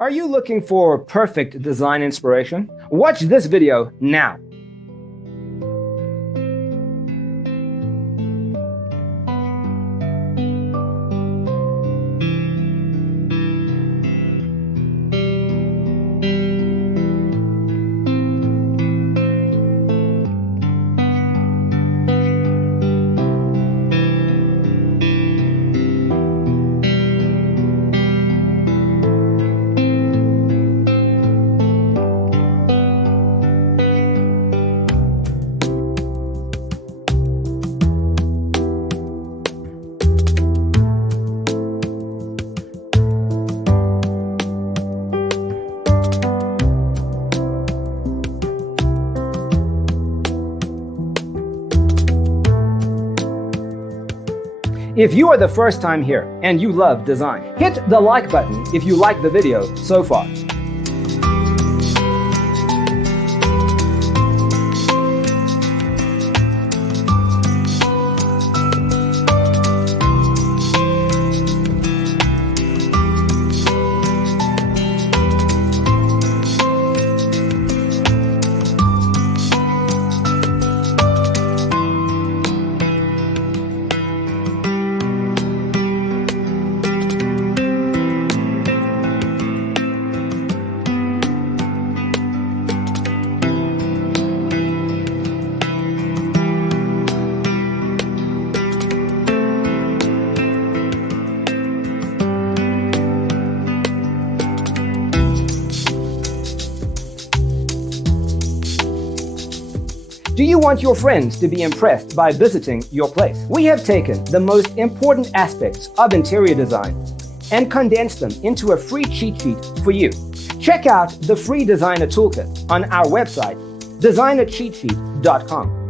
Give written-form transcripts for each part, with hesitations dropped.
Are you looking for perfect design inspiration? Watch this video now. If you are the first time here and you love design, hit the like button if you like the video so far. Do you want your friends to be impressed by visiting your place? We have taken the most important aspects of interior design and condensed them into a free cheat sheet for you. Check out the free designer toolkit on our website, designercheatsheet.com.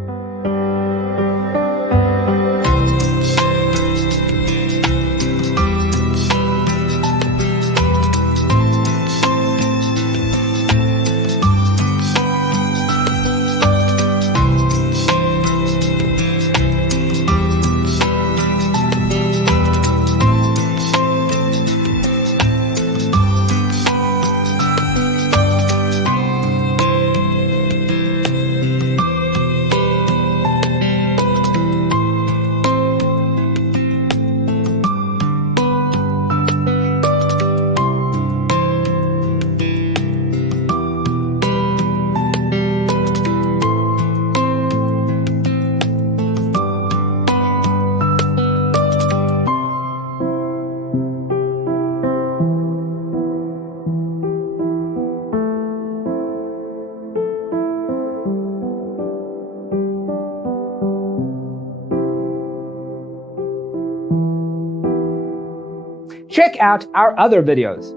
Check out our other videos.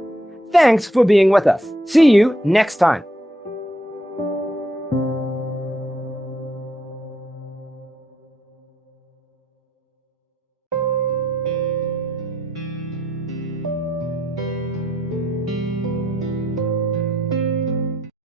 Thanks for being with us. See you next time.